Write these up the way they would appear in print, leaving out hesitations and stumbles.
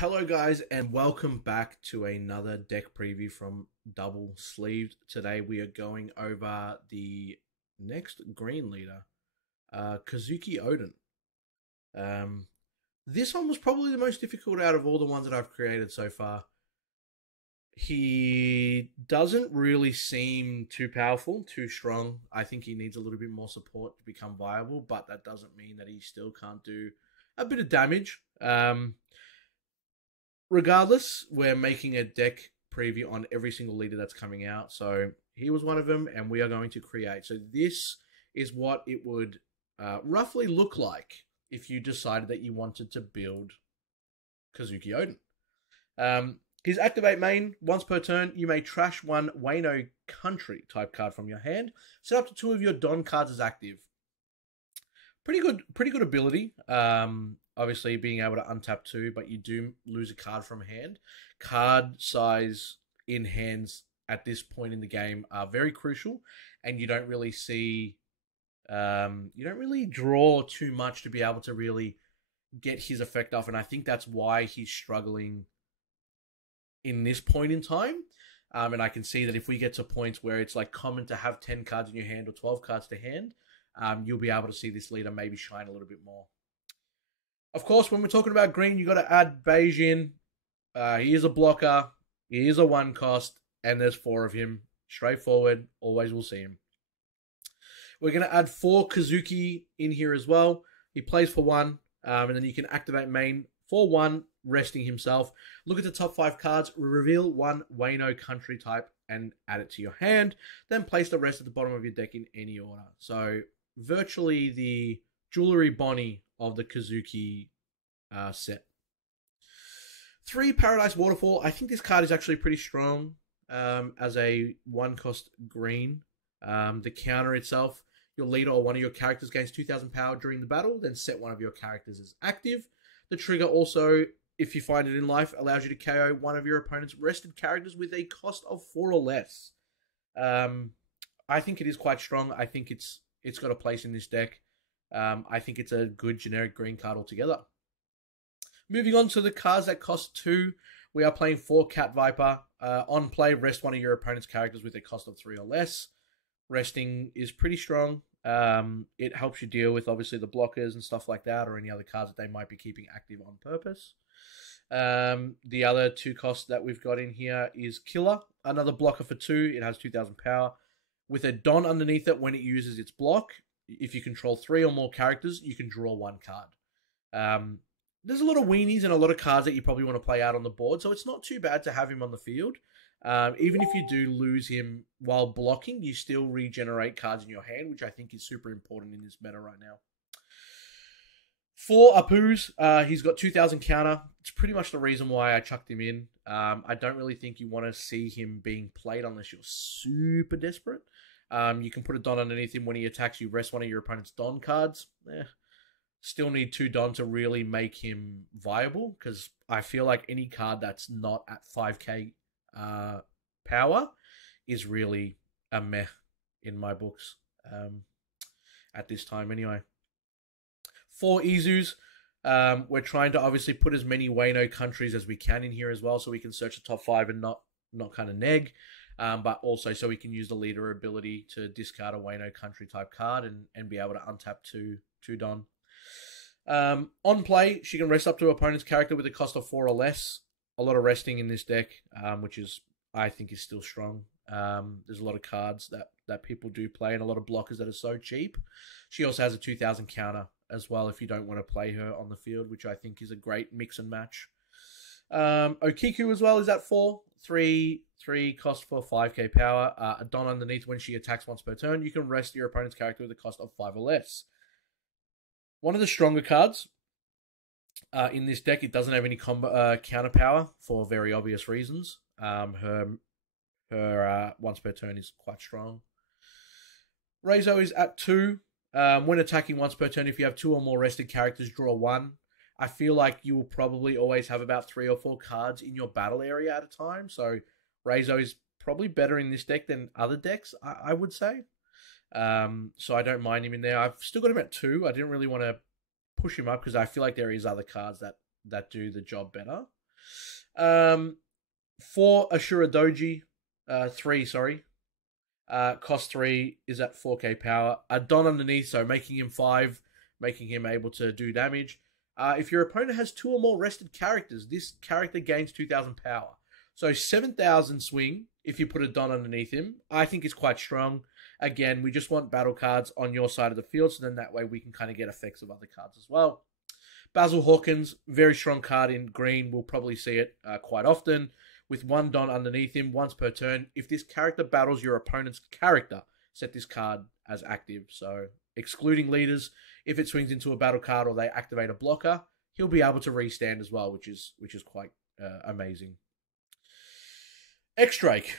Hello, guys, and welcome back to another deck preview from Double Sleeved. Today, we are going over the next green leader, Kazuki Oden. This one was probably the most difficult out of all the ones that I've created so far. He doesn't really seem too powerful, too strong. I think he needs a little bit more support to become viable, but that doesn't mean that he still can't do a bit of damage. Regardless, we're making a deck preview on every single leader that's coming out. So he was one of them, and we are going to create. So this is what it would roughly look like if you decided that you wanted to build Kazuki Oden. His activate main, once per turn, you may trash one Wano country type card from your hand. Set up to 2 of your Don cards as active. Pretty good ability. Obviously being able to untap 2, but you do lose a card from hand. Card size in hands at this point in the game are very crucial, and you don't really see, you don't really draw too much to be able to really get his effect off, and I think that's why he's struggling in this point in time. And I can see that if we get to points where it's like common to have 10 cards in your hand or 12 cards to hand, you'll be able to see this leader maybe shine a little bit more. Of course, when we're talking about green, you got to add beige in. He is a blocker. He is a 1 cost, and there's 4 of him. Straightforward. Always will see him. We're going to add 4 Kazuki in here as well. He plays for 1, and then you can activate main for 1, resting himself. Look at the top 5 cards, reveal 1 Wano country type, and add it to your hand. Then place the rest at the bottom of your deck in any order. So, virtually the Jewelry Bonnie of the Kazuki set. 3 Paradise Waterfall. I think this card is actually pretty strong as a 1 cost green. The counter itself, your leader or one of your characters gains 2,000 power during the battle, then set one of your characters as active. The trigger also, if you find it in life, allows you to KO one of your opponent's rested characters with a cost of 4 or less. I think it is quite strong. I think it's got a place in this deck. I think it's a good generic green card altogether. Moving on to the cards that cost 2, we are playing 4 Cat Viper. On play, rest one of your opponent's characters with a cost of 3 or less. Resting is pretty strong. It helps you deal with obviously the blockers and stuff like that, or any other cards that they might be keeping active on purpose. The other 2 costs that we've got in here is Killer, another blocker for 2. It has 2,000 power. With a Don underneath it when it uses its block, if you control 3 or more characters, you can draw 1 card. There's a lot of weenies and a lot of cards that you probably want to play out on the board, so it's not too bad to have him on the field. Even if you do lose him while blocking, you still regenerate cards in your hand, which I think is super important in this meta right now. 4 Apu's, he's got 2,000 counter. It's pretty much the reason why I chucked him in. I don't really think you want to see him being played unless you're super desperate. You can put a Don underneath him. When he attacks, you rest one of your opponent's Don cards. Still need 2 Don to really make him viable, because I feel like any card that's not at 5k power is really a meh in my books at this time anyway. 4 Izus. We're trying to obviously put as many Wano countries as we can in here as well, so we can search the top 5 and not kind of neg. But also so we can use the leader ability to discard a Wano country type card and be able to untap 2 Don. On play, she can rest up to opponent's character with a cost of 4 or less. A lot of resting in this deck, which is, I think, is still strong. There's a lot of cards that people do play and a lot of blockers that are so cheap. She also has a 2,000 counter as well if you don't want to play her on the field, which I think is a great mix and match. Okiku as well is at 4. 3 cost for 5k power. A Don underneath when she attacks once per turn. You can rest your opponent's character with a cost of 5 or less. One of the stronger cards in this deck. It doesn't have any counter power for very obvious reasons. Her once per turn is quite strong. Reizo is at 2. When attacking once per turn, if you have 2 or more rested characters, draw 1. I feel like you will probably always have about 3 or 4 cards in your battle area at a time. So Reizo is probably better in this deck than other decks, I would say. So I don't mind him in there. I've still got him at 2. I didn't really want to push him up because I feel like there is other cards that do the job better. For Ashura Doji, 3, sorry. Cost 3 is at 4k power. A Don underneath, so making him 5, making him able to do damage. If your opponent has 2 or more rested characters, this character gains 2000 power. So 7000 swing if you put a Don underneath him. I think is quite strong. Again, we just want battle cards on your side of the field, so then that way we can kind of get effects of other cards as well. Basil Hawkins, very strong card in green. We'll probably see it quite often. With 1 Don underneath him, once per turn. If this character battles your opponent's character, set this card as active. So, excluding leaders, if it swings into a battle card or they activate a blocker, he'll be able to restand as well, which is quite amazing. X-Drake.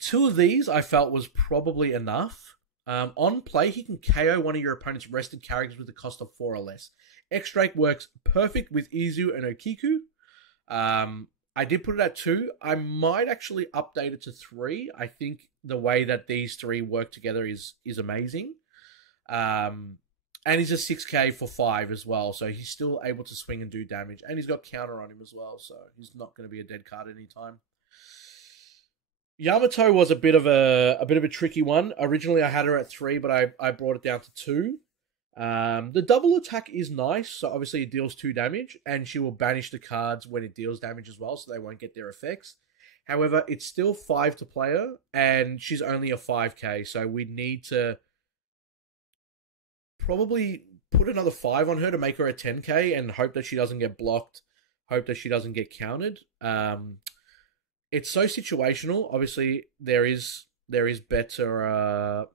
2 of these I felt was probably enough. On play, he can KO one of your opponent's rested characters with a cost of 4 or less. X-Drake works perfect with Izu and Okiku. I did put it at 2. I might actually update it to 3. I think the way that these 3 work together is amazing. And he's a 6k for 5 as well, so he's still able to swing and do damage. And he's got counter on him as well, so he's not going to be a dead card anytime. Yamato was a bit of a tricky one. Originally, I had her at 3, but I brought it down to 2. The double attack is nice, so obviously it deals 2 damage, and she will banish the cards when it deals damage as well, so they won't get their effects. However, it's still 5 to play her, and she's only a 5k, so we need to probably put another 5 on her to make her a 10k, and hope that she doesn't get blocked, hope that she doesn't get countered. It's so situational. Obviously, there is better.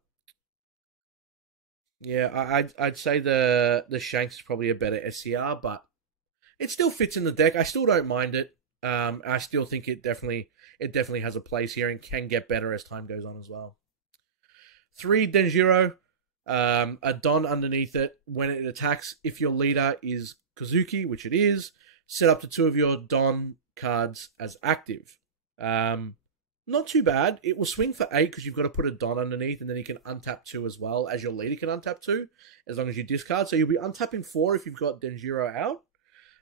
Yeah, I'd say the Shanks is probably a better SCR, but it still fits in the deck. I still don't mind it. I still think it definitely has a place here and can get better as time goes on as well. 3 Denjiro, a Don underneath it. When it attacks, if your leader is Kazuki, which it is, set up to 2 of your Don cards as active. Not too bad. It will swing for 8 because you've got to put a Don underneath, and then you can untap 2 as well, as your leader can untap 2, as long as you discard. So you'll be untapping 4 if you've got Denjiro out.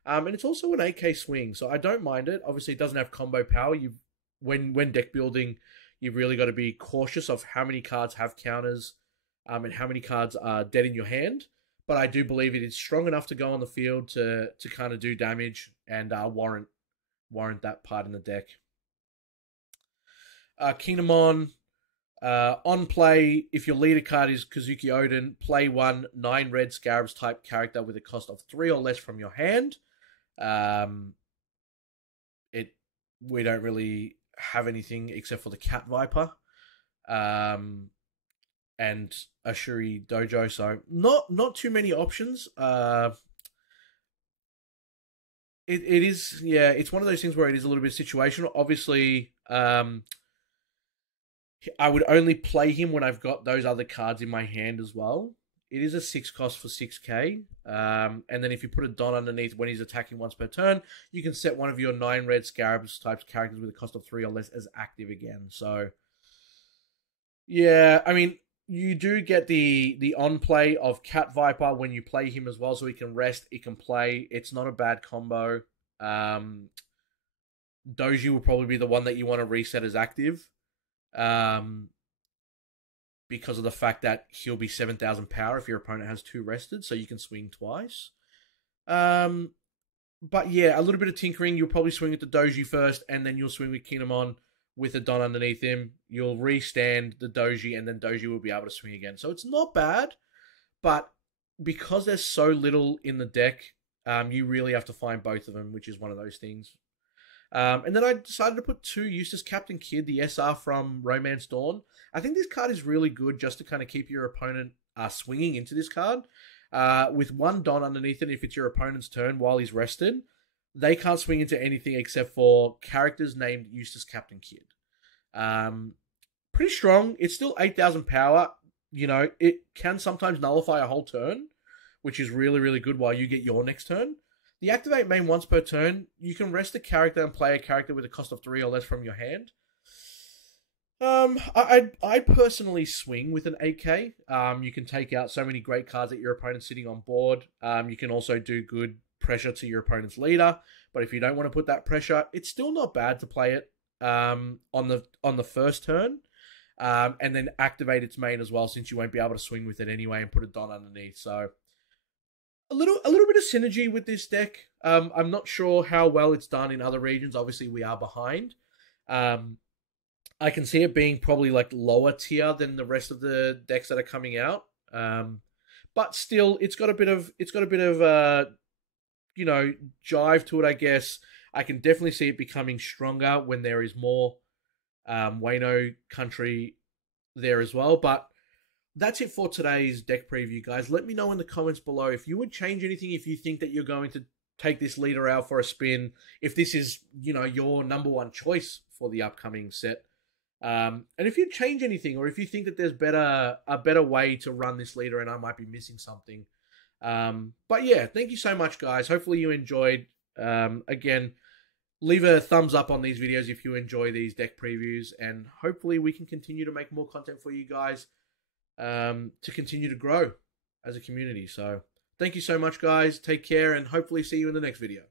And it's also an 8k swing, so I don't mind it. Obviously, it doesn't have combo power. When deck building, you've really got to be cautious of how many cards have counters, and how many cards are dead in your hand. But I do believe it is strong enough to go on the field to kind of do damage and warrant that part in the deck. Kinemon, on play, if your leader card is Kazuki Oden, play 1 9 red Scarabs type character with a cost of 3 or less from your hand. We don't really have anything except for the Cat Viper, and Ashuri Dojo, so not too many options. It is, yeah, it's one of those things where it is a little bit situational. Obviously, I would only play him when I've got those other cards in my hand as well. It is a 6 cost for 6k. And then if you put a Don underneath when he's attacking once per turn, you can set one of your 9 red Scarabs types characters with a cost of 3 or less as active again. So, yeah, I mean, you do get the on-play of Cat Viper when you play him as well, so he can rest, he can play. It's not a bad combo. Doji will probably be the one that you want to reset as active. Because of the fact that he'll be 7,000 power if your opponent has 2 rested, so you can swing twice. But yeah, a little bit of tinkering. You'll probably swing with the Doji first, and then you'll swing with Kinemon with a Don underneath him. You'll restand the Doji, and then Doji will be able to swing again. So it's not bad, but because there's so little in the deck, you really have to find both of them, which is one of those things. And then I decided to put 2 Eustace Captain Kidd, the SR from Romance Dawn. I think this card is really good just to kind of keep your opponent swinging into this card. With 1 Don underneath it, if it's your opponent's turn while he's rested, they can't swing into anything except for characters named Eustace Captain Kidd. Pretty strong. It's still 8,000 power. You know, it can sometimes nullify a whole turn, which is really, really good while you get your next turn. The activate main once per turn. You can rest a character and play a character with a cost of 3 or less from your hand. I personally swing with an 8k. You can take out so many great cards that your opponent's sitting on board. You can also do good pressure to your opponent's leader. But if you don't want to put that pressure, it's still not bad to play it on the first turn, and then activate its main as well, since you won't be able to swing with it anyway, and put a Don underneath. So a little bit of synergy with this deck. I'm not sure how well it's done in other regions. Obviously, we are behind. I can see it being probably like lower tier than the rest of the decks that are coming out. But still, it's got a bit of jive to it, I guess. I can definitely see it becoming stronger when there is more Wano country there as well. But that's it for today's deck preview, guys. Let me know in the comments below if you would change anything, if you think that you're going to take this leader out for a spin, if this is, your number one choice for the upcoming set. And if you change anything, or if you think that there's a better way to run this leader and I might be missing something. But yeah, thank you so much, guys. Hopefully you enjoyed. Again, leave a thumbs up on these videos if you enjoy these deck previews, and hopefully we can continue to make more content for you guys to continue to grow as a community. So thank you so much, guys. Take care, and hopefully see you in the next video.